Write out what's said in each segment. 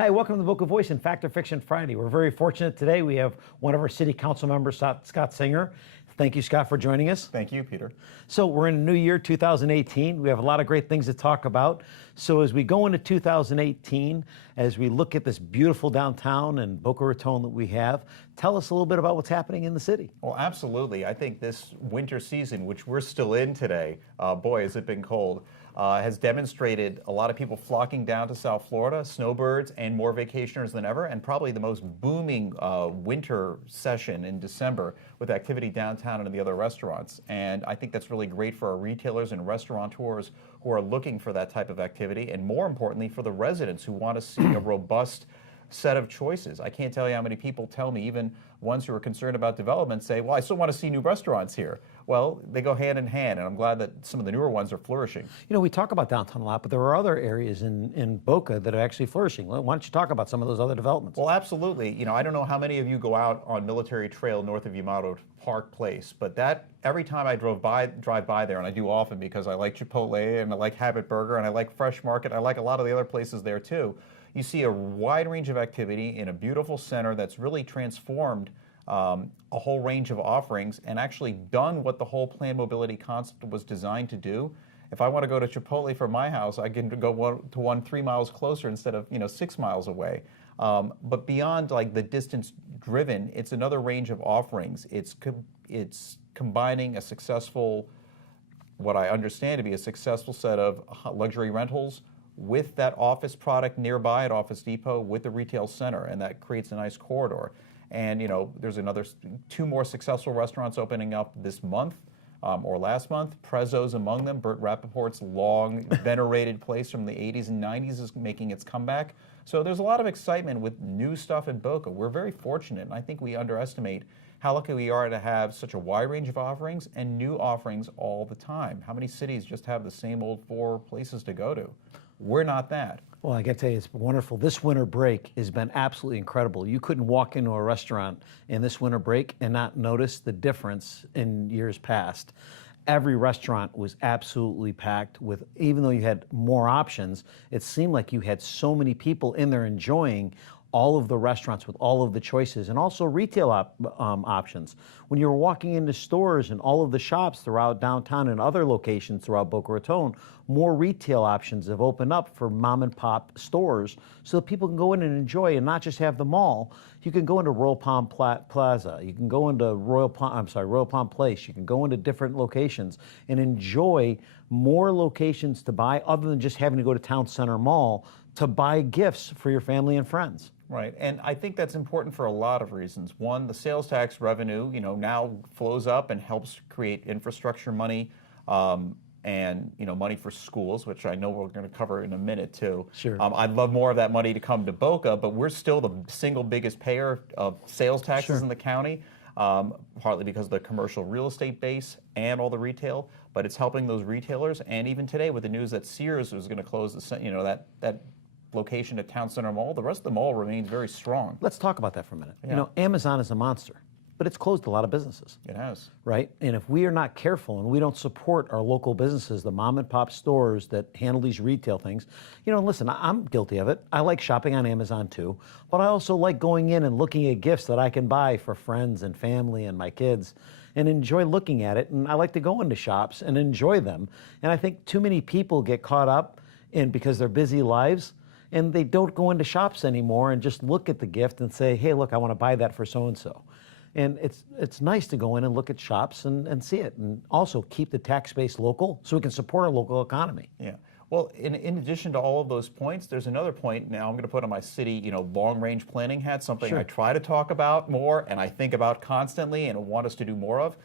Hi, welcome to the Boca Voice and Fact or Fiction Friday. We're very fortunate today. We have one of our city council members, Scott Singer. Thank you, Scott, for joining us. Thank you, Peter. So we're in a new year, 2018. We have a lot of great things to talk about. So as we go into 2018, as we look at this beautiful downtown and Boca Raton that we have, tell us a little bit about what's happening in the city. Well, absolutely. I think this winter season, which we're still in today, boy, has it been cold, has demonstrated a lot of people flocking down to South Florida, snowbirds, and more vacationers than ever, and probably the most booming winter session in December with activity downtown and the other restaurants. And I think that's really great for our retailers and restaurateurs who are looking for that type of activity, and more importantly, for the residents who want to see a robust set of choices. I can't tell you how many people tell me, even ones who are concerned about development, say, well, I still want to see new restaurants here. Well, they go hand in hand, and I'm glad that some of the newer ones are flourishing. You know, we talk about downtown a lot, but there are other areas in Boca that are actually flourishing. Why don't you talk about some of those other developments? Well, absolutely. You know, I don't know how many of you go out on Military Trail north of Yamato Park Place, but that every time I drive by there, and I do often because I like Chipotle and I like Habit Burger and I like Fresh Market, I like a lot of the other places there too. You see a wide range of activity in a beautiful center that's really transformed a whole range of offerings and actually done what the whole planned mobility concept was designed to do. If I want to go to Chipotle from my house, I can go to one 3 miles closer instead of 6 miles away. But beyond like the distance driven, it's another range of offerings. It's combining a successful, what I understand to be a successful set of luxury rentals with that office product nearby at Office Depot with the retail center, and that creates a nice corridor. And there's another 2 more successful restaurants opening up this month or last month. Prezzo's among them. Burt Rappaport's long venerated place from the 80s and 90s is making its comeback. So there's a lot of excitement with new stuff in Boca. We're very fortunate, and I think we underestimate how lucky we are to have such a wide range of offerings and new offerings all the time. How many cities just have the same old 4 places to go to? We're not that. Well, I got to tell you, it's wonderful. This winter break has been absolutely incredible. You couldn't walk into a restaurant in this winter break and not notice the difference in years past. Every restaurant was absolutely packed with, even though you had more options, it seemed like you had so many people in there enjoying all of the restaurants with all of the choices, and also retail options. When you were walking into stores and all of the shops throughout downtown and other locations throughout Boca Raton, more retail options have opened up for mom and pop stores so that people can go in and enjoy and not just have the mall. You can go into Royal Palm Plaza, you can go into Royal Palm Place, you can go into different locations and enjoy more locations to buy other than just having to go to Town Center Mall to buy gifts for your family and friends. Right, and I think that's important for a lot of reasons. One, the sales tax revenue, now flows up and helps create infrastructure money, and money for schools, which I know we're going to cover in a minute too. Sure. I'd love more of that money to come to Boca, but we're still the single biggest payer of sales taxes in the county, partly because of the commercial real estate base and all the retail. But it's helping those retailers, and even today with the news that Sears was going to close that location at Town Center Mall, the rest of the mall remains very strong. Let's talk about that for a minute. Yeah. Amazon is a monster, but it's closed a lot of businesses. It has. Right? And if we are not careful and we don't support our local businesses, the mom and pop stores that handle these retail things, listen, I'm guilty of it. I like shopping on Amazon too, but I also like going in and looking at gifts that I can buy for friends and family and my kids and enjoy looking at it. And I like to go into shops and enjoy them. And I think too many people get caught up in, because they're busy lives, and they don't go into shops anymore and just look at the gift and say, hey, look, I want to buy that for so-and-so. And it's nice to go in and look at shops and see it, and also keep the tax base local so we can support our local economy. Yeah. Well, in addition to all of those points, there's another point now I'm going to put on my city, long-range planning hat, something I try to talk about more and I think about constantly and want us to do more of.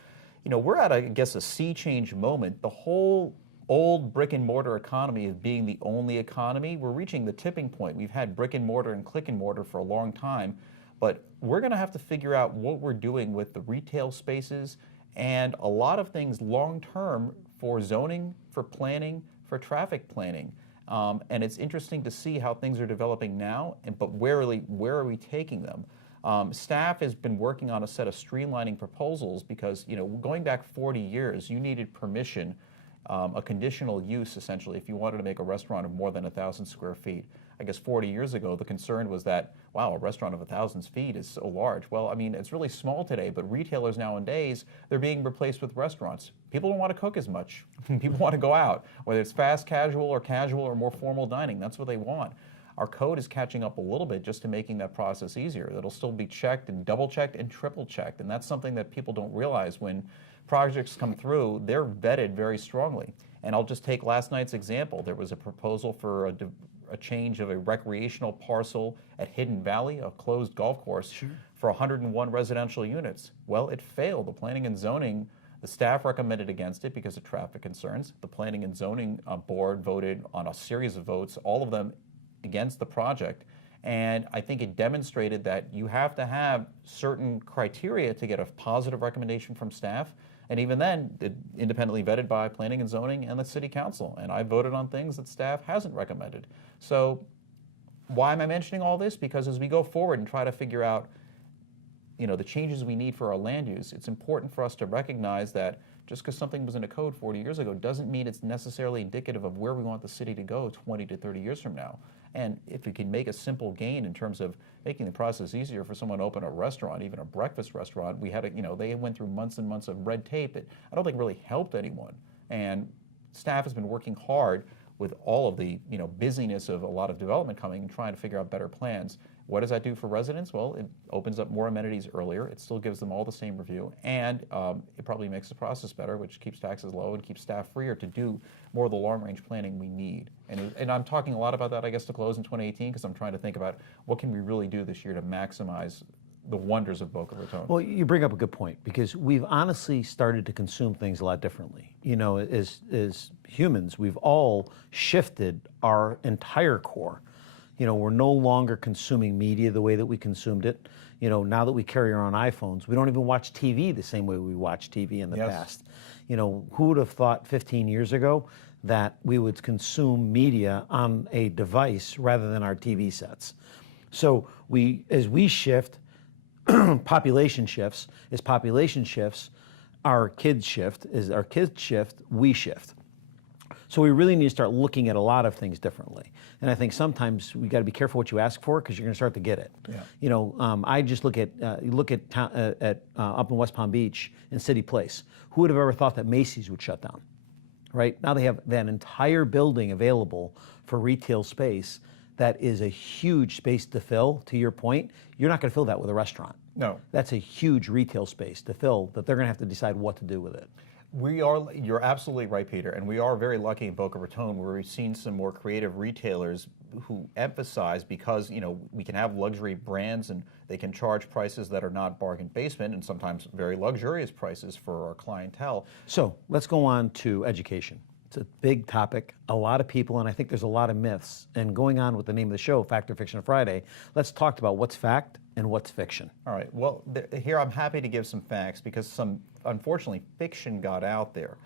We're at, I guess, a sea change moment. The whole old brick and mortar economy of being the only economy, we're reaching the tipping point. We've had brick and mortar and click and mortar for a long time, but we're going to have to figure out what we're doing with the retail spaces and a lot of things long term for zoning, for planning, for traffic planning. And it's interesting to see how things are developing now, but where are we taking them? Staff has been working on a set of streamlining proposals because, going back 40 years, you needed permission, a conditional use essentially, if you wanted to make a restaurant of more than 1,000 square feet. I guess 40 years ago, the concern was that, wow, a restaurant of 1,000 feet is so large. Well, I mean, it's really small today, but retailers nowadays, they're being replaced with restaurants. People don't want to cook as much. People want to go out, whether it's fast casual or more formal dining. That's what they want. Our code is catching up a little bit just to making that process easier. It'll still be checked and double checked and triple checked. And that's something that people don't realize. When projects come through, they're vetted very strongly. And I'll just take last night's example. There was a proposal for a change of a recreational parcel at Hidden Valley, a closed golf course, for 101 residential units. Well, it failed. The planning and zoning, the staff recommended against it because of traffic concerns. The planning and zoning board voted on a series of votes, all of them against the project. And I think it demonstrated that you have to have certain criteria to get a positive recommendation from staff. And even then, independently vetted by planning and zoning and the city council. And I voted on things that staff hasn't recommended. So why am I mentioning all this? Because as we go forward and try to figure out, the changes we need for our land use, it's important for us to recognize that just because something was in a code 40 years ago doesn't mean it's necessarily indicative of where we want the city to go 20 to 30 years from now. And if we can make a simple gain in terms of making the process easier for someone to open a restaurant, even a breakfast restaurant, we had they went through months and months of red tape that I don't think really helped anyone. And staff has been working hard with all of the busyness of a lot of development coming and trying to figure out better plans. What does that do for residents? Well, it opens up more amenities earlier. It still gives them all the same review, and it probably makes the process better, which keeps taxes low and keeps staff freer to do more of the long-range planning we need. And I'm talking a lot about that, I guess, to close in 2018, because I'm trying to think about what can we really do this year to maximize the wonders of Boca Raton. Well, you bring up a good point, because we've honestly started to consume things a lot differently. As humans, we've all shifted our entire core. We're no longer consuming media the way that we consumed it. Now that we carry our own iPhones, we don't even watch TV the same way we watched TV in the past. Who would have thought 15 years ago that we would consume media on a device rather than our TV sets? So as we shift, population shifts. As population shifts, our kids shift. As our kids shift, we shift. So we really need to start looking at a lot of things differently. And I think sometimes we got to be careful what you ask for, because you're going to start to get it. Yeah. I just look at up in West Palm Beach in City Place. Who would have ever thought that Macy's would shut down? Right now they have that entire building available for retail space. That is a huge space to fill. To your point, you're not going to fill that with a restaurant. No. That's a huge retail space to fill that they're going to have to decide what to do with it. You're absolutely right, Peter, and we are very lucky in Boca Raton, where we've seen some more creative retailers who emphasize, because we can have luxury brands and they can charge prices that are not bargain basement, and sometimes very luxurious prices for our clientele. So let's go on to education. It's a big topic, a lot of people, and I think there's a lot of myths. And going on with the name of the show, Fact or Fiction Friday, let's talk about what's fact and what's fiction. All right. Well, here I'm happy to give some facts, because some, unfortunately, fiction got out there.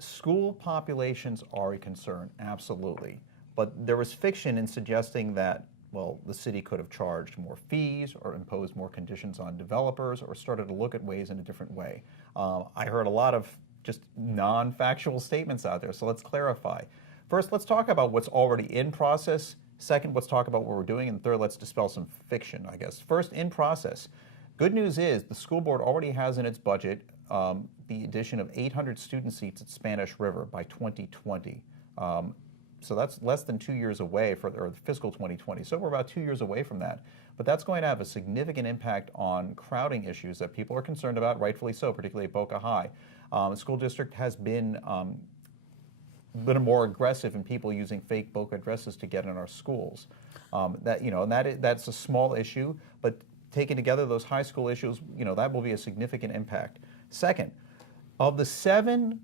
School populations are a concern, absolutely. But there was fiction in suggesting that, well, the city could have charged more fees or imposed more conditions on developers or started to look at ways in a different way. I heard a lot of just non-factual statements out there, so let's clarify. First, let's talk about what's already in process. Second, let's talk about what we're doing. And third, let's dispel some fiction, I guess. First, in process. Good news is the school board already has in its budget the addition of 800 student seats at Spanish River by 2020. So that's less than 2 years away, or fiscal 2020. So we're about 2 years away from that. But that's going to have a significant impact on crowding issues that people are concerned about, rightfully so, particularly at Boca High. The school district has been more aggressive in people using fake Boca addresses to get in our schools. That's a small issue, but taken together, those high school issues, that will be a significant impact. Second, of the 7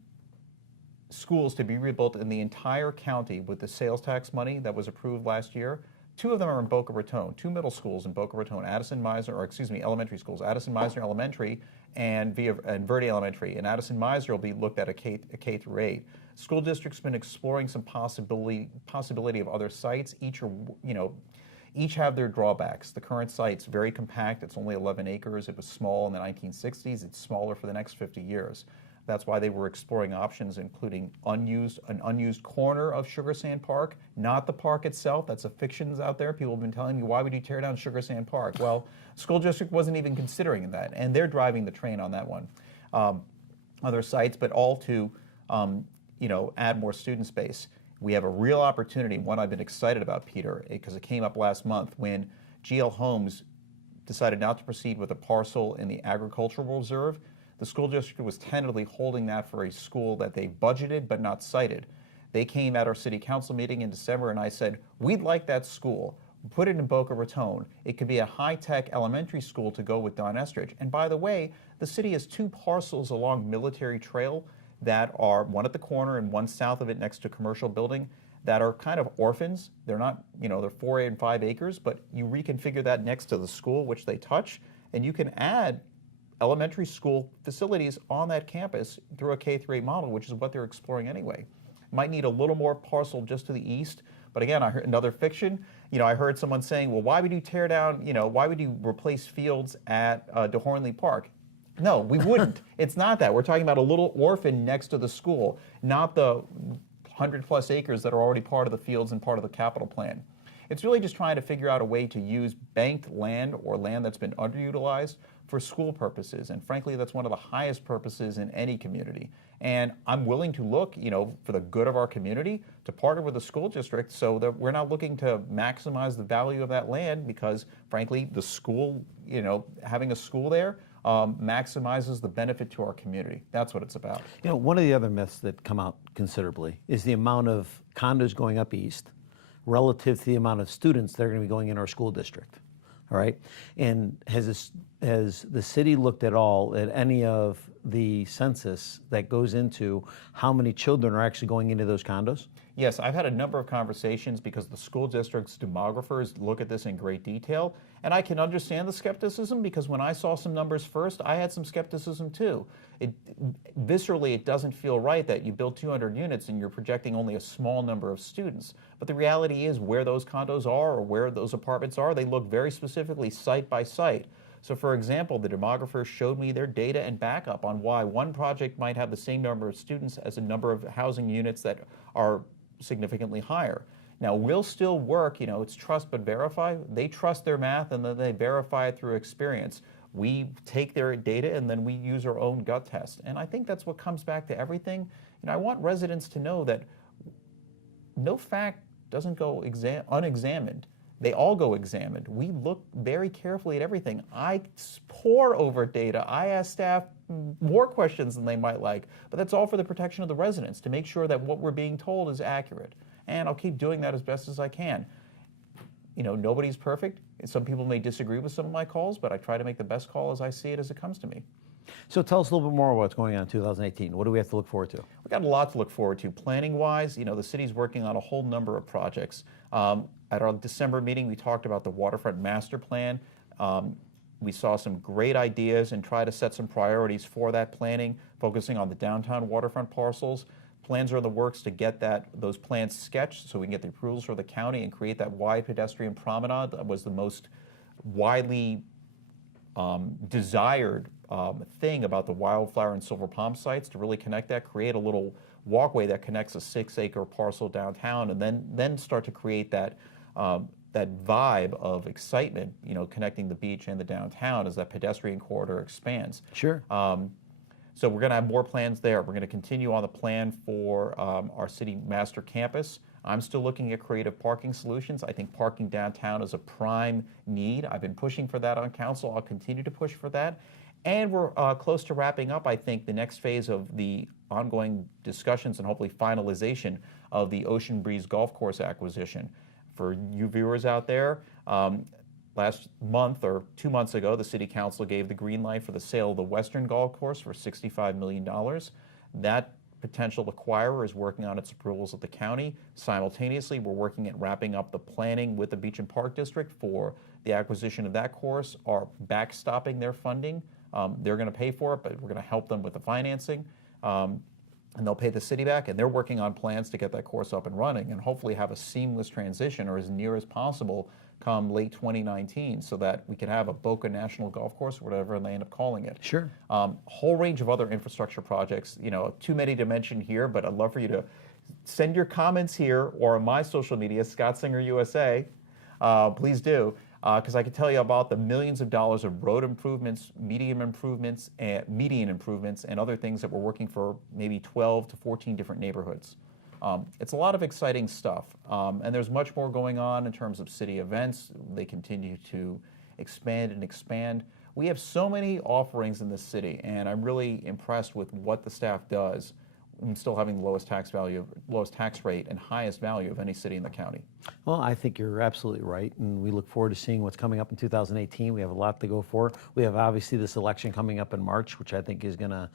schools to be rebuilt in the entire county with the sales tax money that was approved last year, 2 of them are in Boca Raton, 2 middle schools in Boca Raton, elementary schools, Addison Meisner Elementary and Verde Elementary. And Addison Meisner will be looked at a K through 8. School district's been exploring some possibility of other sites. Each have their drawbacks. The current site's very compact. It's only 11 acres. It was small in the 1960s. It's smaller for the next 50 years. That's why they were exploring options, including an unused corner of Sugar Sand Park, not the park itself. That's a fictions out there. People have been telling me, why would you tear down Sugar Sand Park? Well, school district wasn't even considering that, and they're driving the train on that one. Other sites, but all to add more student space. We have a real opportunity, one I've been excited about, Peter, because it came up last month when GL Homes decided not to proceed with a parcel in the agricultural reserve. The school district was tentatively holding that for a school that they budgeted but not cited. They came at our city council meeting in December and I said, we'd like that school. Put it in Boca Raton. It could be a high-tech elementary school to go with Don Estridge. And by the way, the city has 2 parcels along Military Trail that are one at the corner and one south of it next to a commercial building that are kind of orphans. They're not, they're 4 and 5 acres, but you reconfigure that next to the school, which they touch, and you can add elementary school facilities on that campus through a K-8 model, which is what they're exploring anyway. Might need a little more parcel just to the east, but again, I heard another fiction. I heard someone saying, well, why would you tear down, why would you replace fields at DeHornley Park? No, we wouldn't. It's not that. We're talking about a little orphan next to the school, not the 100+ acres that are already part of the fields and part of the capital plan. It's really just trying to figure out a way to use banked land or land that's been underutilized for school purposes. And frankly, that's one of the highest purposes in any community. And I'm willing to look, for the good of our community, to partner with the school district so that we're not looking to maximize the value of that land because, frankly, the school, having a school there maximizes the benefit to our community. That's what it's about. One of the other myths that come out considerably is the amount of condos going up east relative to the amount of students that are going to be going in our school district. All right. And has the city looked at all at any of the census that goes into how many children are actually going into those condos? Yes, I've had a number of conversations because the school district's demographers look at this in great detail. And I can understand the skepticism because when I saw some numbers first, I had some skepticism too. Viscerally, it doesn't feel right that you build 200 units and you're projecting only a small number of students. But the reality is where those condos are or where those apartments are, they look very specifically site by site. So for example, the demographers showed me their data and backup on why one project might have the same number of students as a number of housing units that are significantly higher. Now, we'll still work, it's trust but verify. They trust their math and then they verify it through experience. We take their data and then we use our own gut test. And I think that's what comes back to everything. I want residents to know that no fact doesn't go unexamined. They all go examined. We look very carefully at everything. I pore over data. I ask staff more questions than they might like, but that's all for the protection of the residents to make sure that what we're being told is accurate. And I'll keep doing that as best as I can. Nobody's perfect. Some people may disagree with some of my calls, but I try to make the best call as I see it as it comes to me. So tell us a little bit more about what's going on in 2018. What do we have to look forward to? We've got a lot to look forward to. Planning-wise, the city's working on a whole number of projects. At our December meeting, we talked about the waterfront master plan. We saw some great ideas and try to set some priorities for that planning, focusing on the downtown waterfront parcels. Plans are in the works to get those plans sketched so we can get the approvals for the county and create that wide pedestrian promenade that was the most widely desired thing about the Wildflower and Silver Palm sites, to really connect that, create a little walkway that connects a 6-acre parcel downtown, and then start to create that vibe of excitement, connecting the beach and the downtown as that pedestrian corridor expands. Sure. So we're going to have more plans there. We're going to continue on the plan for our city master campus. I'm still looking at creative parking solutions. I think parking downtown is a prime need. I've been pushing for that on council. I'll continue to push for that. And we're close to wrapping up, I think, the next phase of the ongoing discussions and hopefully finalization of the Ocean Breeze Golf Course acquisition. For you viewers out there, last month or 2 months ago, the City Council gave the green light for the sale of the Western Golf Course for $65 million. That potential acquirer is working on its approvals at the county. Simultaneously, we're working at wrapping up the planning with the Beach and Park District for the acquisition of that course, or backstopping their funding. They're going to pay for it, but we're going to help them with the financing. And they'll pay the city back, and they're working on plans to get that course up and running and hopefully have a seamless transition, or as near as possible, come late 2019 so that we can have a Boca National Golf Course or whatever they end up calling it. Sure. Whole range of other infrastructure projects, too many to mention here, but I'd love for you to send your comments here or on my social media, Scott Singer USA. Please do, because I can tell you about the millions of dollars of road improvements, median improvements, and other things that we're working for maybe 12 to 14 different neighborhoods. It's a lot of exciting stuff, and there's much more going on in terms of city events. They continue to expand and expand. We have so many offerings in this city, and I'm really impressed with what the staff does and still having the lowest tax rate and highest value of any city in the county. Well, I think you're absolutely right, and we look forward to seeing what's coming up in 2018. We have a lot to go for. We have obviously this election coming up in March, which I think is going to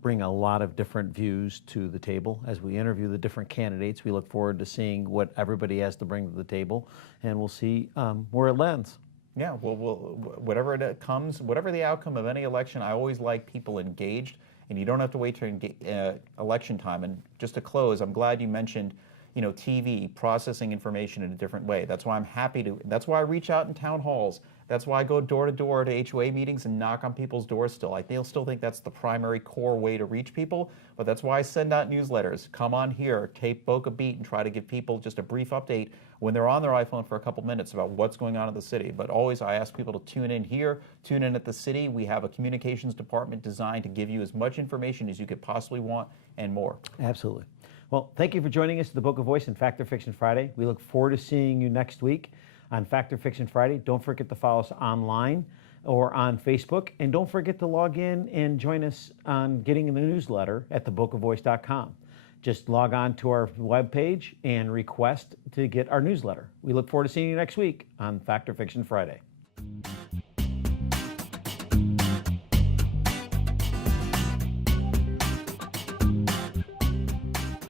bring a lot of different views to the table. As we interview the different candidates, we look forward to seeing what everybody has to bring to the table, and we'll see where it lands. Yeah, well, whatever it comes, whatever the outcome of any election, I always like people engaged, and you don't have to wait to election time. And just to close, I'm glad you mentioned, TV, processing information in a different way. That's why I'm happy to, that's why I reach out in town halls. That's why I go door to door to HOA meetings and knock on people's doors still. They'll still think that's the primary core way to reach people, but that's why I send out newsletters. Come on here, tape Boca Beat, and try to give people just a brief update when they're on their iPhone for a couple minutes about what's going on in the city. But always I ask people to tune in here, tune in at the city. We have a communications department designed to give you as much information as you could possibly want and more. Absolutely. Well, thank you for joining us at the Boca Voice and Fact or Fiction Friday. We look forward to seeing you next week on Fact or Fiction Friday. Don't forget to follow us online or on Facebook. And don't forget to log in and join us on getting the newsletter at thebocavoice.com. Just log on to our webpage and request to get our newsletter. We look forward to seeing you next week on Fact or Fiction Friday.